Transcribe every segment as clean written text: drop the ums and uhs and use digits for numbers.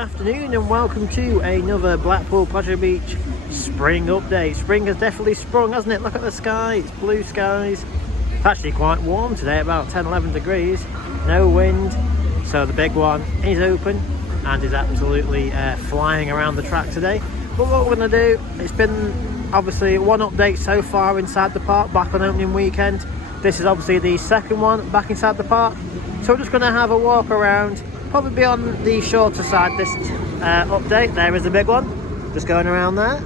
afternoon and welcome to another Blackpool Pleasure Beach spring update. Spring has definitely sprung, hasn't it? Look at the sky, it's blue skies. It's actually quite warm today, about 10-11 degrees, no wind, so the big one is open and is absolutely flying around the track today. But what we're going to do, it's been obviously one update so far inside the park back on opening weekend. This is obviously the second one back inside the park, so we're just going to have a walk around. Probably be on the shorter side this update. There is the big one, just going around there.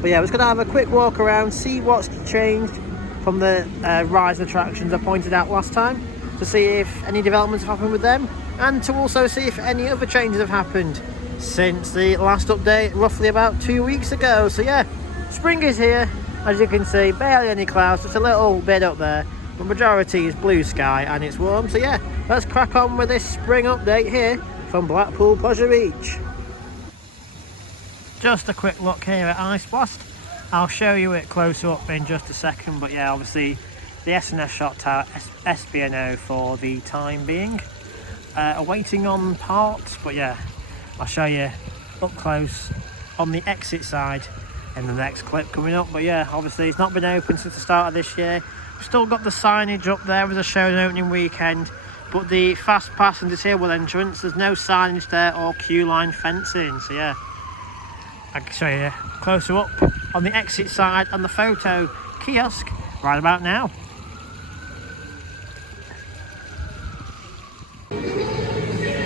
But yeah, we're just going to have a quick walk around, see what's changed from the rise attractions I pointed out last time, to see if any developments have happened with them, and to also see if any other changes have happened since the last update, roughly about 2 weeks ago. So yeah, spring is here, as you can see, barely any clouds, just a little bit up there. The majority is blue sky and it's warm. So yeah, let's crack on with this spring update here from Blackpool Pleasure Beach. Just a quick look here at Ice Blast. I'll show you it close up in just a second, but yeah, obviously the S&S shot tower SBNO for the time being. Awaiting on parts, but yeah, I'll show you up close on the exit side in the next clip coming up. But yeah, obviously it's not been open since the start of this year. We've still got the signage up there as I showed on opening weekend, but the fast pass and disabled entrance, there's no signage there or queue line fencing. So yeah, I can show you closer up on the exit side and the photo kiosk right about now.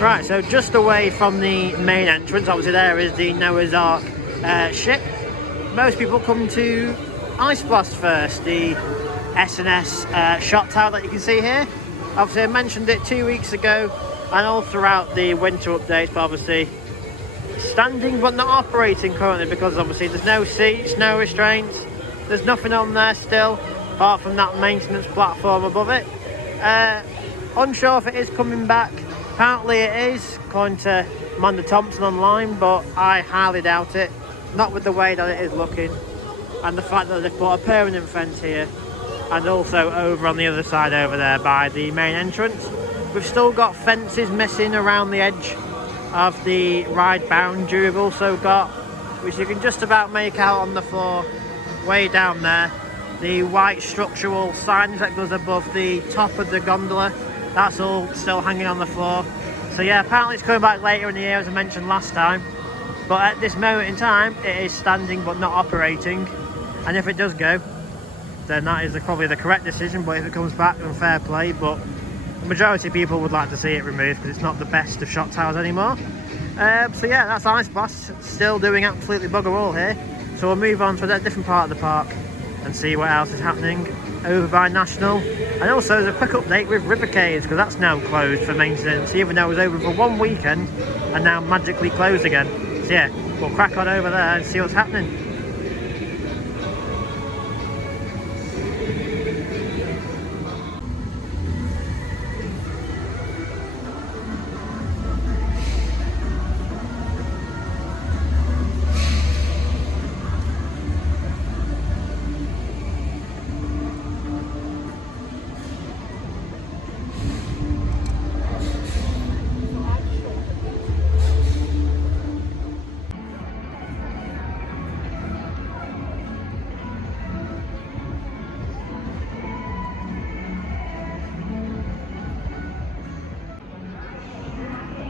Right, so just away from the main entrance, obviously there is the Noah's Ark ship. Most people come to Ice Blast first, the S&S shot tower that you can see here. Obviously I mentioned it 2 weeks ago and all throughout the winter updates, but obviously standing but not operating currently because obviously there's no seats, no restraints, there's nothing on there still apart from that maintenance platform above it. Unsure if it is coming back. Apparently it is, according to Amanda Thompson online, but I highly doubt it, not with the way that it is looking and the fact that they've put a permanent fence here and also over on the other side over there by the main entrance. We've still got fences missing around the edge of the ride boundary. We've also got, which you can just about make out on the floor way down there, the white structural signage that goes above the top of the gondola. That's all still hanging on the floor. So yeah, apparently it's coming back later in the year as I mentioned last time, but at this moment in time it is standing but not operating, and if it does go then that is probably the correct decision, but if it comes back then fair play. But the majority of people would like to see it removed because it's not the best of shot towers anymore. So yeah, that's Ice Blast, still doing absolutely bugger all here. So we'll move on to a different part of the park and see what else is happening over by National. And also there's a quick update with River Caves because that's now closed for maintenance, even though it was open for one weekend and now magically closed again. So yeah, we'll crack on over there and see what's happening.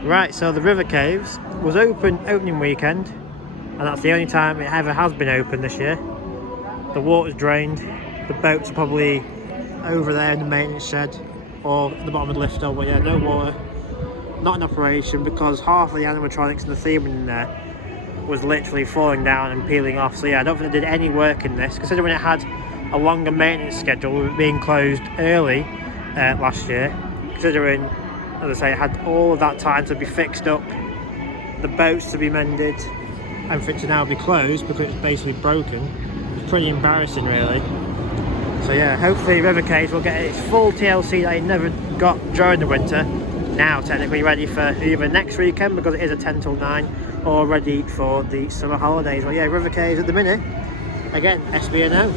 Right, so the River Caves was open opening weekend, and that's the only time it ever has been open this year. The water's drained, the boats are probably over there in the maintenance shed or at the bottom of the lift, but yeah, no water, not in operation because half of the animatronics and the theming in there was literally falling down and peeling off. So yeah, I don't think they did any work in this, considering it had a longer maintenance schedule with it being closed early last year, considering, as I say, it had all of that time to be fixed up, the boats to be mended, and for it to now be closed because it's basically broken. It's pretty embarrassing really. So yeah, hopefully River Caves will get its full TLC that it never got during the winter, now technically ready for either next weekend because it is a 10 till 9, or ready for the summer holidays. Well yeah, River Caves at the minute, again, SBNO.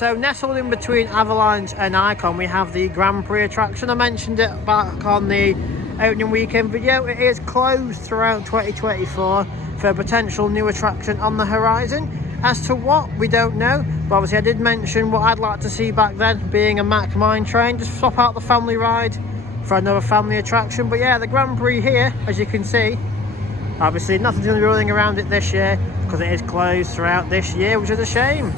so nestled in between Avalanche and Icon, we have the Grand Prix attraction. I mentioned it back on the opening weekend video. It is closed throughout 2024 for a potential new attraction on the horizon. As to what, we don't know, but obviously I did mention what I'd like to see back then, being a Mack mine train. Just swap out the family ride for another family attraction. But yeah, the Grand Prix here, as you can see, obviously nothing's going to be running around it this year because it is closed throughout this year, which is a shame.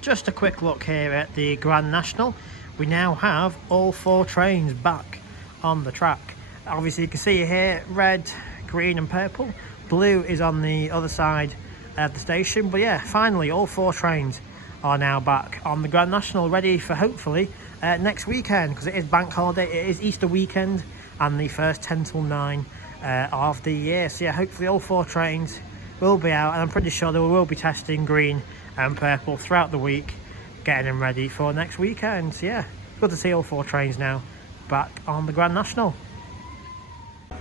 Just a quick look here at the Grand National. We now have all 4 trains back on the track. Obviously you can see here red, green and purple. Blue is on the other side of the station. But yeah, finally all 4 trains are now back on the Grand National, ready for hopefully next weekend, because it is bank holiday, it is Easter weekend and the first 10 till 9 of the year. So yeah, hopefully all 4 trains will be out, and I'm pretty sure they will be testing green and purple throughout the week, getting them ready for next weekend. So yeah, good to see all 4 trains now back on the Grand National. This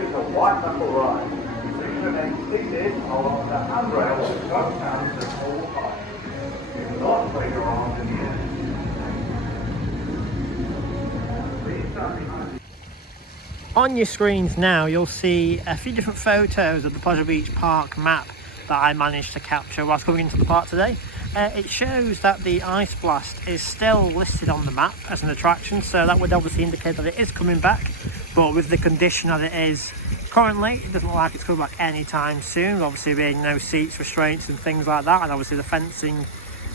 is a white knuckle ride. Please remain seated along the handrail with both hands at all times. Do not play your arms in the air. Please stand behind. On your screens now, you'll see a few different photos of the Pleasure Beach Park map that I managed to capture whilst coming into the park today. It shows that the Ice Blast is still listed on the map as an attraction, so that would obviously indicate that it is coming back, but with the condition that it is currently, it doesn't look like it's coming back anytime soon. Obviously being no seats, restraints and things like that, and obviously the fencing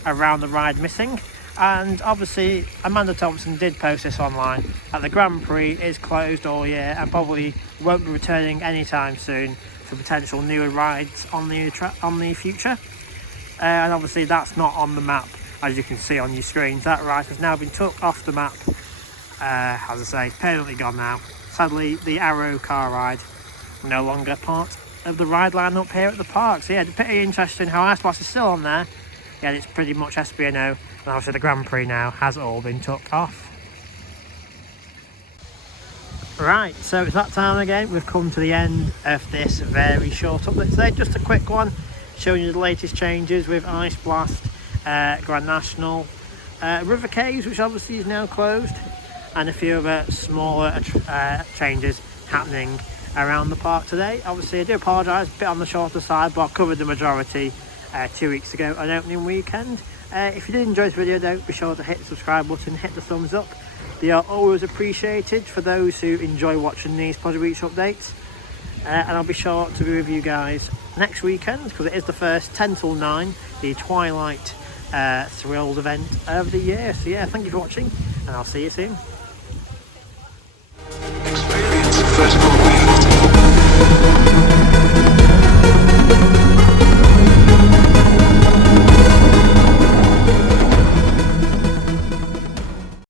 around the ride missing. And obviously Amanda Thompson did post this online, that the Grand Prix is closed all year and probably won't be returning anytime soon for potential newer rides on the future. And obviously that's not on the map, as you can see on your screens. That ride has now been took off the map, as I say, permanently gone now. Sadly, the Arrow car ride no longer part of the ride line up here at the park. So yeah, it's pretty interesting how Ice Blast is still on there. Yeah, it's pretty much SBNO, and obviously the Grand Prix now has all been took off. Right, so it's that time again. We've come to the end of this very short update today. Just a quick one, showing you the latest changes with Ice Blast, Grand National, River Caves, which obviously is now closed, and a few other smaller changes happening around the park today. Obviously I do apologise, a bit on the shorter side, but I covered the majority 2 weeks ago on opening weekend. If you did enjoy this video though, be sure to hit the subscribe button, hit the thumbs up. They are always appreciated for those who enjoy watching these Pleasure Beach updates. And I'll be sure to be with you guys next weekend, because it is the first 10 till 9, the Twilight thrilled event of the year. So yeah, thank you for watching, and I'll see you soon.